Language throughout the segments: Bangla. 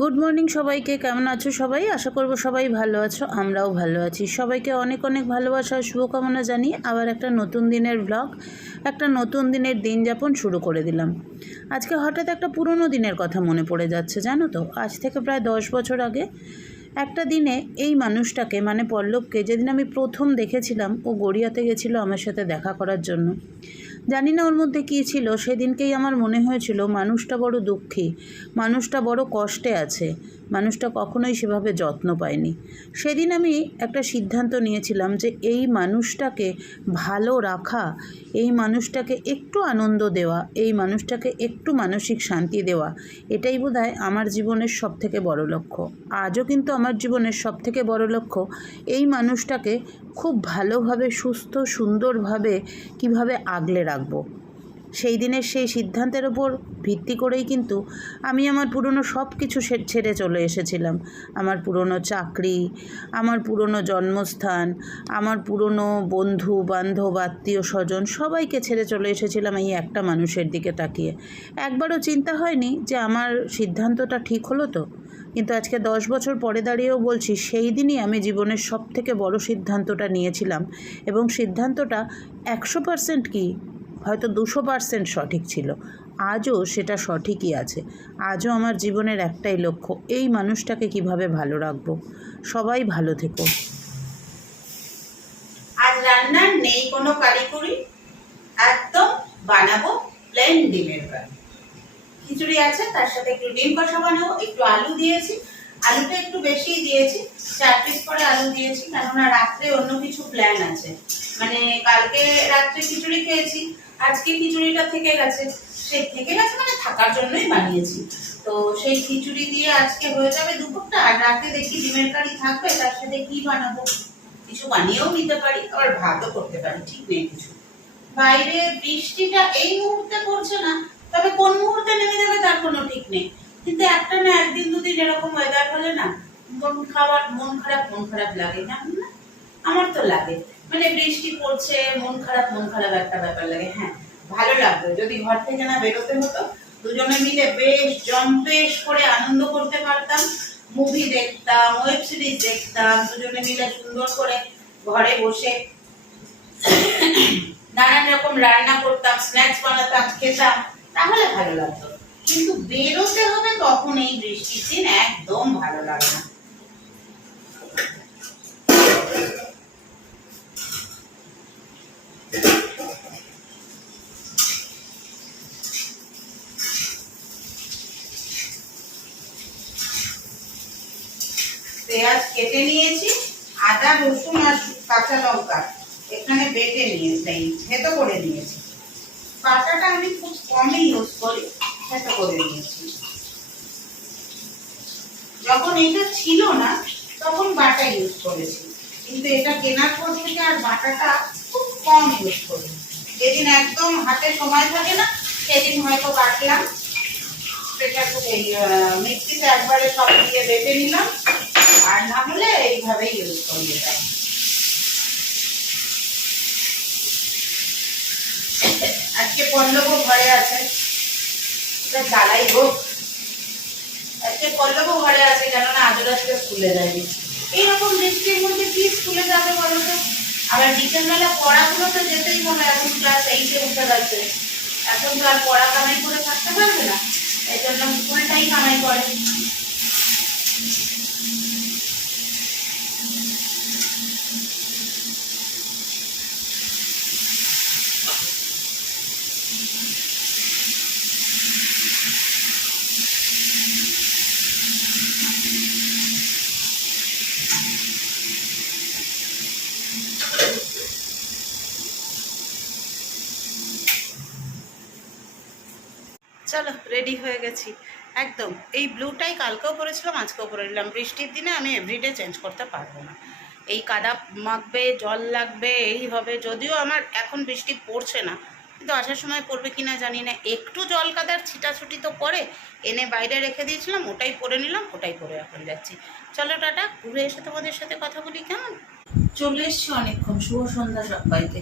গুড মর্নিং সবাইকে, কেমন আছো সবাই? আশা করব সবাই ভালো আছো, আমরাও ভালো আছি। সবাইকে অনেক অনেক ভালোবাসা শুভকামনা জানিয়ে আবার একটা নতুন দিনের ব্লগ একটা নতুন দিনের দিন যাপন শুরু করে দিলাম। আজকে হঠাৎ একটা পুরনো দিনের কথা মনে পড়ে যাচ্ছে, জানো তো? আজ থেকে প্রায় দশ বছর আগে একটা দিনে এই মানুষটাকে মানে পল্লবকে, যেদিন আমি প্রথম দেখেছিলাম, ও গড়িয়াতে গেছিল আমার সাথে দেখা করার জন্য। জানি না ওর মধ্যে কী ছিল, সেদিনকেই আমার মনে হয়েছিল মানুষটা বড় দুঃখী, মানুষটা বড় কষ্টে আছে। মানুষটা কখনোই সেভাবে যত্ন পায়নি। সেদিন আমি একটা সিদ্ধান্ত নিয়েছিলাম যে এই মানুষটাকে ভালো রাখা, এই মানুষটাকে একটু আনন্দ দেওয়া, এই মানুষটাকে একটু মানসিক শান্তি দেওয়া, এটাই বোধহয় আমার জীবনের সব থেকে বড় লক্ষ্য। আজও কিন্তু আমার জীবনের সব থেকে বড় লক্ষ্য এই মানুষটাকে খুব ভালোভাবে, সুস্থ, সুন্দরভাবে কীভাবে আগলে রাখব। সেই দিনের সেই সিদ্ধান্তের ওপর ভিত্তি করেই কিন্তু আমি আমার পুরনো সব কিছু ছেড়ে চলে এসেছিলাম। আমার পুরনো চাকরি, আমার পুরনো জন্মস্থান, আমার পুরনো বন্ধু, বান্ধব, আত্মীয়, স্বজন সবাইকে ছেড়ে চলে এসেছিলাম এই একটা মানুষের দিকে তাকিয়ে। একবারও চিন্তা হয়নি যে আমার সিদ্ধান্তটা ঠিক হলো তো। কিন্তু আজকে দশ বছর পরে দাঁড়িয়েও বলছি, সেই দিনই আমি জীবনের সব থেকে বড় সিদ্ধান্তটা নিয়েছিলাম। এবং সিদ্ধান্তটা একশো পার্সেন্ট কি? হয়তো দুশো পার্সেন্ট সঠিক ছিল। আজও সেটা সঠিকই আছে। আজও আমার জীবনের একটাই লক্ষ্য, এই মানুষটাকে কীভাবে ভালো রাখব? সবাই ভালো থেকো। আজ রান্নার নেই কোনো কারিগরি, একদম বানাবো প্লেন ডিমের কারি খিচুড়ি আছে, তার সাথে একটু ডিম কষা বানাবো, একটু আলু দিয়েছি আলুটা একটু বেশি দিয়েছি, চার পিস করে আলু দিয়েছি, কেননা রাত্রে অন্য কিছু প্ল্যান আছে। মানে কালকে রাত্রে খিচুড়ি খেয়েছি, আজকে খিচুড়িটা থেকে গেছে। সেই থেকে গেছে মানে থাকার জন্যই বানিয়েছি। তো সেই খিচুড়ি দিয়ে আজকে হয়ে যাবে দুপুরটা। আর রাতে দেখি ডিমের কারি থাকবে, তার সাথে কি বানাবো? কিছু বানিয়েও নিতে পারি, আবার ভাতও করতে পারি, ঠিক নেই কিছু। বাইরে বৃষ্টিটা এই মুহূর্তে পড়ছে না, তবে কোন মুহূর্তে নেমে যাবে তার কোনো ঠিক নেই। কিন্তু একটা না একদিন দুদিন এরকম ওয়েদার হলে না, মন খাবার মন খারাপ মন খারাপ লাগে না? আমার তো লাগে। মানে বৃষ্টি পড়ছে, মন খারাপ মন খারাপ একটা ব্যাপার লাগে। হ্যাঁ ভালো লাগবে। যদি ঘর থেকে না বেরোতে হতো, দুজনে মিলে বেশ জম্পেশ করে আনন্দ করতে পারতাম। মুভি দেখতাম ওয়েব সিরিজ দেখতাম, দুজনে মিলে সুন্দর করে ঘরে বসে নানান রকম রান্না করতাম স্ন্যাক্স বানাতাম, খেতাম, তাহলে ভালো লাগতো। কিন্তু বেরোতে হবে তখন এই বৃষ্টির দিন? একদম ভালো লাগে না। পেঁয়াজ কেটে নিয়েছি, আদা, রসুন আর কাঁচা লঙ্কা এখানে বেটে নিয়েছি থেতো করে নিয়েছি। বাটাটা আমি খুব কমই ইউজ করি। থেতো করে নিয়েছি যখন এটা ছিল না, তখন বাটা ইউজ করেছি। কিন্তু এটা কেনার পর থেকে আর বাটাটা খুব কম ইউজ করি। যেদিন একদম হাতে সময় থাকে না, সেদিন হয়তো বাটলাম প্রেশার এই মিক্সিতে একবারে সব দিয়ে বেটে নিলাম। আর না হলে এইভাবেই ইউজ করি এটা। আজকে পল্লবও ঘরে আছে। ঘরে আছে, কেননা আজ আজকে স্কুলে যায়নি। এইরকম বৃষ্টির মধ্যে কি স্কুলে যাবে বলো তো? আবার বিকেলবেলা পড়াগুলো তো যেতেই হবে এখন ক্লাস এইটে উঠে গেছে। এখন তো আর পড়া কামাই করে থাকতে পারবে না। এই জন্য স্কুলটাই কামাই করে চলো রেডি হয়ে গেছি। একদম। এই ব্লুটাই কালকেও পরেছিলাম, আজকেও পরে নিলাম। বৃষ্টির দিনে আমি এভরিডে চেঞ্জ করতে পারব না। এই কাদা মাখবে, জল লাগবে এই হবে যদিও আমার এখন বৃষ্টি পড়ছে না, কিন্তু আসার সময় পড়বে কিনা জানি না। একটু জল কাদার ছিটাছুটি তো পরে এনে বাইরে রেখে দিয়েছিলাম, ওটাই পরে নিলাম, ওটাই পরে এখন যাচ্ছি। চলো টাটা, ঘুরে এসে তোমাদের সাথে কথা বলি, কেমন? চলে এসছি অনেকক্ষণ। শুভ সন্ধ্যা সবাইকে।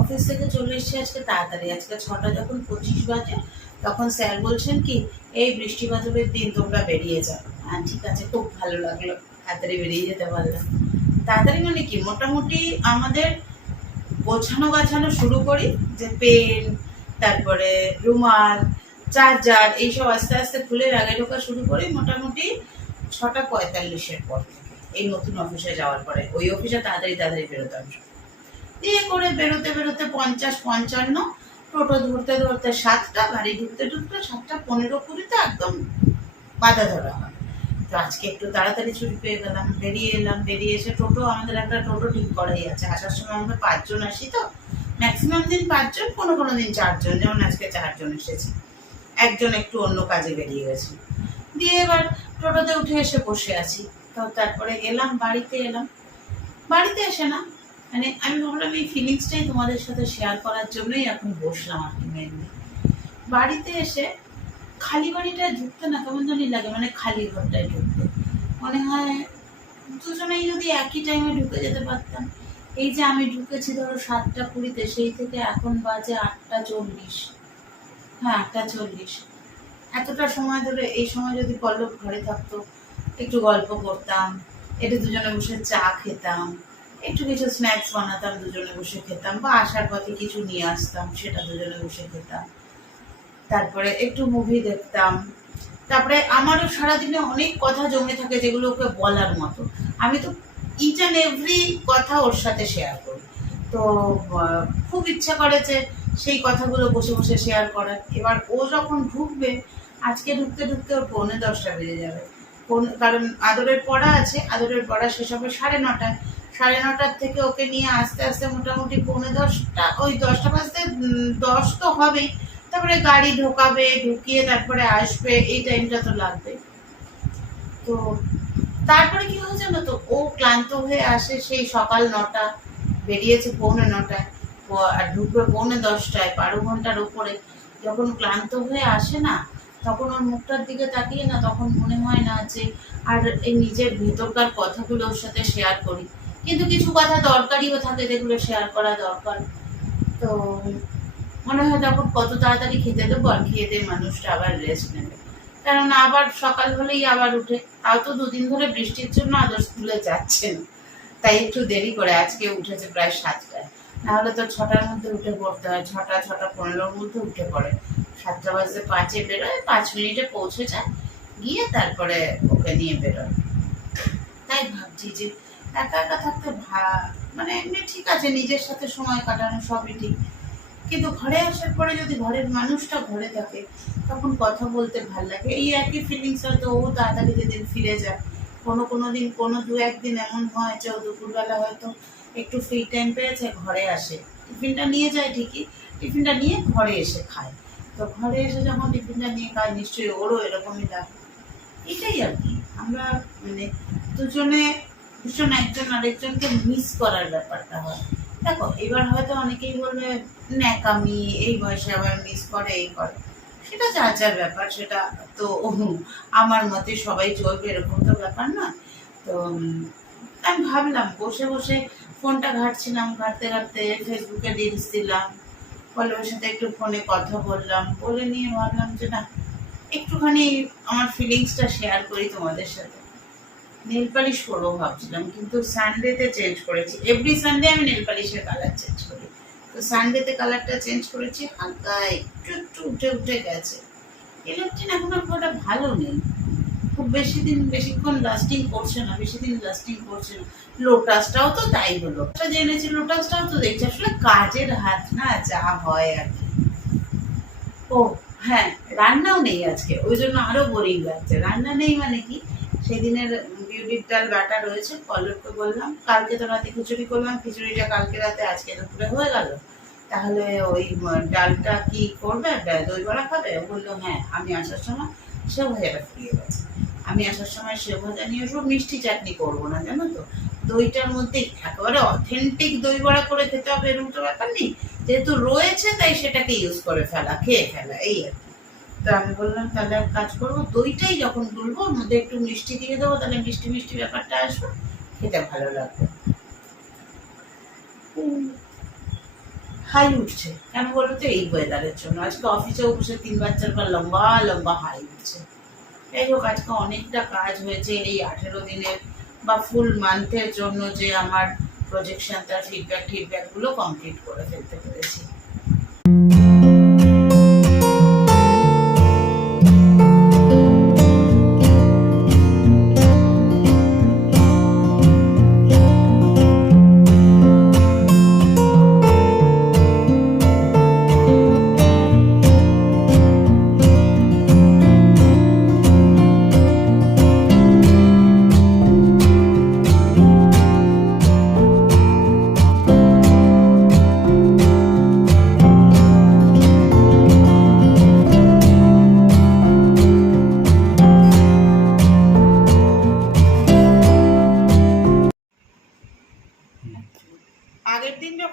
অফিস থেকে চলে এসছি আজকে তাড়াতাড়ি। আজকে ছটা, যখন পঁচিশ বাজে তখন স্যার বলছেন কি, এই বৃষ্টি বাদলের দিন তোমরা বেরিয়ে যাও। হ্যাঁ ঠিক আছে, খুব ভালো লাগল। তাড়াতাড়ি বেরিয়ে যেতে পারলাম। তাড়াতাড়ি মানে কি, মোটামুটি আমাদের গোছানো গাছানো শুরু করি, যে পেন, তারপরে রুমাল, চার্জার, এইসব আস্তে আস্তে খুলে আগে ঢোকা শুরু করি, মোটামুটি ছটা পঁয়তাল্লিশের পর এই নতুন অফিসে যাওয়ার পরে, ওই অফিসে তাড়াতাড়ি তাড়াতাড়ি বেরোতাম। দিয়ে করে বেরোতে বেরোতে পঞ্চাশ, পঞ্চান্ন টোটো ধরতে ধরতে সাতটা বাড়ি ঢুকতে ঢুকতে সাতটা, পনেরো কুড়িতে একদম বাধা ধরা হয়। তো আজকে একটু তাড়াতাড়ি ছুটি পেয়ে গেলাম, বেরিয়ে এলাম, বেরিয়ে এসে টোটো, আমাদের একটা টোটো ঠিক করাই আছে। আসার সময় আমরা পাঁচজন আসি তো। ম্যাক্সিমাম দিন পাঁচজন, কোনো কোনো দিন চারজন, যেমন আজকে চারজন এসেছি। একজন একটু অন্য কাজে বেরিয়ে গেছে। দিয়ে এবার টোটোতে উঠে এসে বসে আছি। তো তারপরে এলাম, বাড়িতে এলাম। বাড়িতে এসে না মানে আমি ভাবলাম এই ফিলিংসটাই তোমাদের সাথে শেয়ার করার জন্যই এখন বসলাম আর কি মেনলি বাড়িতে এসে খালি বাড়িটায় ঢুকতে না কেমন জানি লাগে মানে খালি ঘরটায় ঢুকতে। মনে হয় দুজনেই যদি একই টাইমে ঢুকে যেতে পারতাম। এই যে আমি ঢুকেছি ধরো সাতটা কুড়িতে, সেই থেকে এখন বাজে আটটা চল্লিশ। হ্যাঁ আটটা চল্লিশ। এতটা সময় ধরে এই সময় যদি পল্লব ঘরে থাকতো, একটু গল্প করতাম একটু দুজনে বসে চা খেতাম। একটু কিছু স্ন্যাক্স বানাতাম দুজনে বসে খেতাম বা আসার পথে কিছু নিয়ে আসতাম, সেটা দুজনে বসে খেতাম। তারপরে একটু মুভি দেখতাম। তারপরে আমারও সারাদিনে অনেক কথা জমে থাকে যেগুলো ওকে বলার মতো। আমি তো ইচ অ্যান্ড এভরি কথা ওর সাথে শেয়ার করি। তো খুব ইচ্ছা করে যে সেই কথাগুলো বসে বসে শেয়ার করার। এবার ও যখন ঢুকবে, আজকে ঢুকতে ঢুকতে ওর পৌনে দশটা বেজে যাবে। কারণ আদরের পড়া আছে, আদরের পড়া শেষ হবে সাড়ে নটায়। সাড়ে নটার থেকে ওকে নিয়ে আস্তে আস্তে মোটামুটি পৌনে দশটা, ওই দশটা বাজতে দশ তো হবেই। তারপরে গাড়ি ঢোকাবে, ঢুকিয়ে তারপরে আসবে, এই টাইমটা তো লাগবে। তো তারপরে কি হয়েছে না তো ও ক্লান্ত হয়ে আসে সেই সকাল নটা, বেরিয়েছে পৌনে নটায়। আর ঢুকবে পৌনে দশটায়, বারো ঘণ্টার উপরে। যখন ক্লান্ত হয়ে আসে না, তখন ওর মুখটার দিকে তাকিয়ে না, তখন মনে হয় না যে, আর এই নিজের ভেতরকার কথাগুলো ওর সাথে শেয়ার করি। কিন্তু কিছু কথা দরকারিও থাকে যেগুলো শেয়ার করা দরকার। তো মনে হয় তখন কত তাড়াতাড়ি খেতে দেবো আর খেয়ে দিয়ে মানুষটা আবার রেস্ট নেবে। কারণ আবার সকাল হলেই আবার উঠে। তাও তো দুদিন ধরে বৃষ্টির জন্য আদর স্কুলে যাচ্ছেন তাই একটু দেরি করে আজকে উঠেছে প্রায় সাতটায়। নাহলে তো ছটার মধ্যে উঠে পড়তে হয়। ছটা ছটা পনেরোর মধ্যে উঠে পড়ে। সাতটা বাজে পাঁচে বেরোয়, পাঁচ মিনিটে পৌঁছে যায়। গিয়ে তারপরে ওকে নিয়ে বেরোয়। তাই ভাবছি যে একা একা থাকতে মানে এমনি ঠিক আছে, নিজের সাথে সময় কাটানো সবই ঠিক। কিন্তু ঘরে আসার পরে যদি ঘরের মানুষটা ঘরে থাকে, তখন কথা বলতে ভালো লাগে। এই একই ফিলিংস হয়তো ও তাড়াতাড়ি যেদিন ফিরে যায় কোনো কোনো দিন, কোনো দু একদিন এমন হয়, যে ও দুপুরবেলা হয়তো একটু ফ্রি টাইম পেয়েছে, ঘরে আসে। টিফিনটা নিয়ে যায় ঠিকই, টিফিনটা নিয়ে ঘরে এসে খায়। তো ঘরে এসে যখন টিফিনটা নিয়ে খায়, নিশ্চয়ই ওরও এরকমই লাগে। এটাই আর কি। আমরা মানে দুজনে ভীষণ একজন আরেকজনকে মিস করার ব্যাপারটা হয়। দেখো, এবার হয়তো অনেকেই বলবে, ন্যাকামি, এই বয়সে আবার মিস করে, এই করে। সেটা যার যার ব্যাপার, সেটা তো আমার মতে সবাই চলবে, এরকম তো ব্যাপার না। তো আমি ভাবলাম, বসে বসে ফোনটা ঘাঁটছিলাম, ঘাঁটতে ঘাঁটতে ফেসবুকে রিলস দিলাম। পল্লবের সাথে একটু ফোনে কথা বললাম, বলে নিয়ে ভাবলাম যে না, একটুখানি আমার ফিলিংসটা শেয়ার করি তোমাদের সাথে। নেল পালিশ করব ভাবছিলাম, কিন্তু সানডেতে চেঞ্জ করেছি। এভরি সানডে আমি নেল পালিশের কালার চেঞ্জ করি। তো সানডেতে কালারটা চেঞ্জ করেছি, হালকা একটু একটু উঠে উঠে গেছে। ইলেকট্রিন এখন আর ভালো নেই। খুব বেশি দিন, বেশিক্ষণ লাস্টিং করছে না, বেশি দিন লাস্টিং করছে না। লোটাসটাও তো তাই হলো। এটা জেনেছি লোটাসটাও তো দেখছি, আসলে কাজের হাত না, যা হয় আর কি। ও হ্যাঁ রান্নাও নেই আজকে, ওই জন্য আরও বোরিং লাগছে। রান্না নেই মানে কি, সেদিনের বিউলির ডাল বাটা রয়েছে পল্লবকে বললাম, কালকে তো রাতে খিচুড়ি করলাম, খিচুড়িটা কালকে রাতে, আজকে দুপুরে হয়ে গেল। তাহলে ওই ডালটা কি করবে? দই বড়া খাবে? বলল হ্যাঁ আমি আসার সময় সেও ভাজাটা ফুরিয়ে গেছে আমি আসার সময় সেও ভাজা নিয়ে আসব মিষ্টি চাটনি করব না, জানো তো? দইটার মধ্যে একেবারে অথেন্টিক দই বড়া করে খেতে হবে, এরকম তো ব্যাপার নেই। যেহেতু রয়েছে, তাই সেটাকে ইউজ করে ফেলা, খেয়ে ফেলা, এই আর তো আমি বললাম, তাহলে এক কাজ করব, দইটাই যখন গুলবো ওর মধ্যে একটু মিষ্টি দিয়ে দেবো, তাহলে মিষ্টি মিষ্টি ব্যাপারটা আসবে, খেতে ভালো লাগবে। হাই উঠছে। কেন বলব তো এই ওয়েদারের জন্য, আজকে অফিসেও বসে তিনবার চারবার লম্বা লম্বা হাই উঠছে। যাই হোক, আজকে অনেকটা কাজ হয়েছে এই আঠেরো দিনের বা ফুল মান্থের জন্য যে আমার প্রজেকশন তার ফিডব্যাক ফিডব্যাকগুলো কমপ্লিট করে ফেলতে পেরেছি।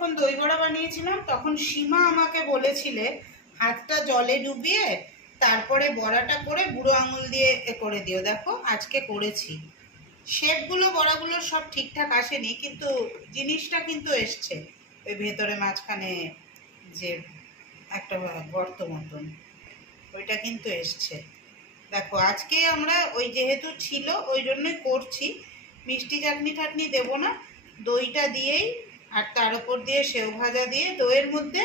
যখন দই বড়া বানিয়েছিলাম, তখন সীমা আমাকে বলেছিলে, হাতটা জলে ডুবিয়ে তারপরে বড়াটা করে বুড়ো আঙুল দিয়ে এ করে দিও। দেখো, আজকে করেছি। শেপগুলো, বড়াগুলো সব ঠিকঠাক আসেনি, কিন্তু জিনিসটা কিন্তু এসছে ওই ভেতরে মাঝখানে যে একটা গর্ত মতন। ওইটা কিন্তু এসছে। দেখো, আজকে আমরা ওই যেহেতু ছিল, ওই জন্যই করছি। মিষ্টি চাটনি টাটনি দেবো না, দইটা দিয়েই আর তার উপর দিয়ে সেও ভাজা দিয়ে দইয়ের মধ্যে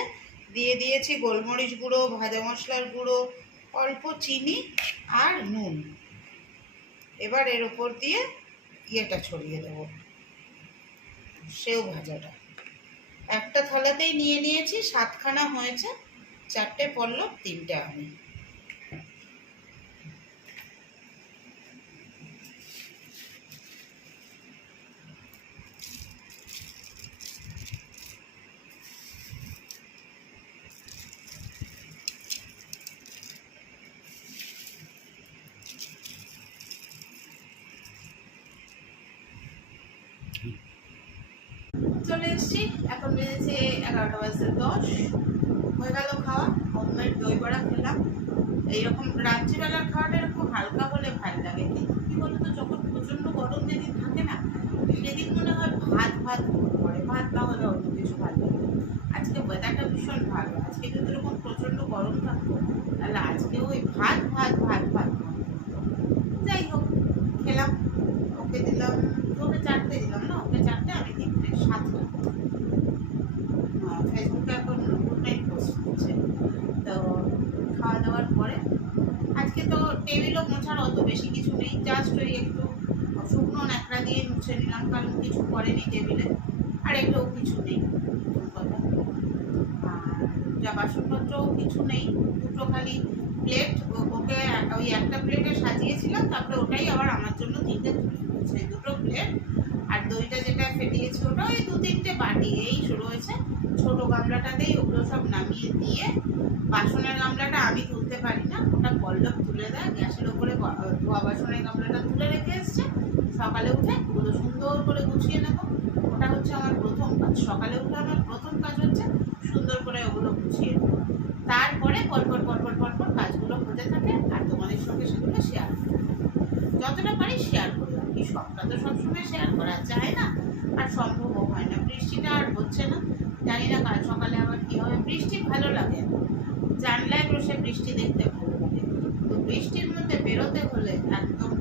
দিয়ে দিয়েছি গোলমরিচ গুঁড়ো, ভাজা মশলার গুঁড়ো, অল্প চিনি আর নুন। এবার এর উপর দিয়ে ইয়েটা ছড়িয়ে দেবো, সেও ভাজাটা। একটা থালাতেই নিয়ে নিয়েছি, সাতখানা হয়েছে, চারটে পড়ল তিনটে আমি চলে এসেছি এখন বেজেছে এগারোটা বাজতে দশ হয়ে গেল খাওয়া হোমমেড দই বড়া খেলাম এইরকম রাত্রিবেলার খাওয়াটা এরকম হালকা হলে ভালো লাগে। কিন্তু কি বলতো, যখন প্রচণ্ড গরম যেদিন থাকে না, সেদিন মনে হয় ভাত ভাত পড়ে। ভাত না হলে অন্য কিছু ভালো লাগে আজকে ওয়েদারটা ভীষণ ভালো। আজকে যদি এরকম প্রচণ্ড গরম থাকতো, তাহলে আজকে ওই ভাত ভাত মনে করতো। যাই হোক খেলাম ওকে দিলাম ওকে চারটে দিলাম না ওকে চারটে আমি তিনটে সাতটা ফেসবুকে এখন গুড নাইট পোস্ট করছে তো খাওয়া দাওয়ার পরে আজকে তো টেবিলও মোছার অত বেশি কিছু নেই জাস্ট ওই একটু শুকনো ন্যাকড়া দিয়ে মুছে নিলাম, কারণ কিছু করেনি টেবিলে, আর এগুলোও কিছু নেই। কথা আর যা বাসনপত্রও কিছু নেই, দুটো খালি প্লেট ওকে ওই একটা প্লেটে সাজিয়েছিলাম, তারপরে ওটাই আবার আমার জন্য তিনটে দুটো প্লেট আর দইটা যেটা ফেটিয়েছে ওটা ওই দু তিনটে বাটি, এই গামলাটাতেই ওগুলো সব নামিয়ে দিয়ে, বাসনের গামলাটা আমি তুলতে পারি না, ওটা পল্লব তুলে দেয়, গ্যাসের ওপরে ধোয়া বাসনের গামলাটা তুলে রেখে এসছে। সকালে উঠে ওগুলো সুন্দর করে গুছিয়ে নেব। ওটা হচ্ছে আমার প্রথম কাজ। সকালে উঠে আমার প্রথম কাজ হচ্ছে সুন্দর করে ওগুলো গুছিয়ে নেব তারপরে পরপর পরপর পরপর কাজগুলো হতে থাকে আর তোমাদের সঙ্গে সেগুলো শেয়ার যতটা পারি শেয়ার করি আর কি সবটা তো সবসময় শেয়ার করা যায় না, আর সম্ভবও হয় না। বৃষ্টিটা আর হচ্ছে না। জানি না কাল সকালে আবার কি হবে। বৃষ্টি ভালো লাগে। জানলায় বসে বৃষ্টি দেখতে ভালো লাগে। তো বৃষ্টির মধ্যে বেরোতে হলে একদম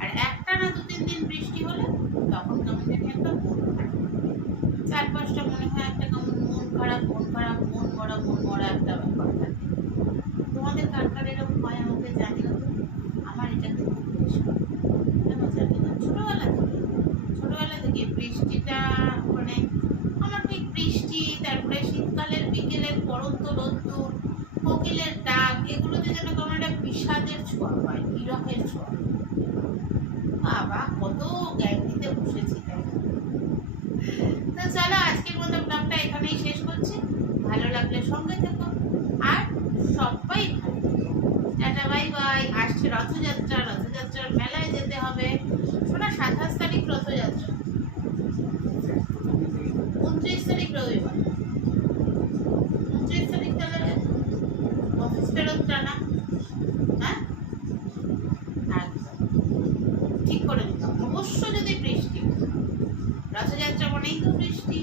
আর একটা না দু তিন দিন বৃষ্টি হলে তখন কেমন জানি একটা মন খারাপ। চারপাশটা মনে হয় একটা কেমন মন খারাপ মন খারাপ, মন মরা মন মরা একটা ব্যাপার থাকে তোমাদের কার কার এরকম হয় আমাকে জানিও তো আমার এটা কিন্তু বেশ হয়। কেন জানি না ছোটবেলা থেকে ছোটবেলা থেকে বৃষ্টিটা মানে আমার ঠিক বৃষ্টি তারপরে শীতকালের বিকেলের পরন্ত রোদ্দুর কোকিলের ডাক এগুলোতে যেন কেমন একটা বিষাদের ছোঁয়া হয়, বিরহের ছোঁয়া। বাবা, কত জ্ঞান দিতে বসেছি তো চলো, আজকের মতো ব্লগটা এখানেই শেষ করছি। ভালো লাগলে সঙ্গে থেকো। আর সবাই ভালো। Tata, bye bye. আসছে রথযাত্রা। রথযাত্রার মেলায় যেতে হবে। শোনা সাতাশ তারিখ রথযাত্রা উনত্রিশ তারিখ রবিবার উনত্রিশ তারিখ তাহলে অফিস ফেরতটা না হ্যাঁ একদম ঠিক করে নিতাম অবশ্য যদি বৃষ্টি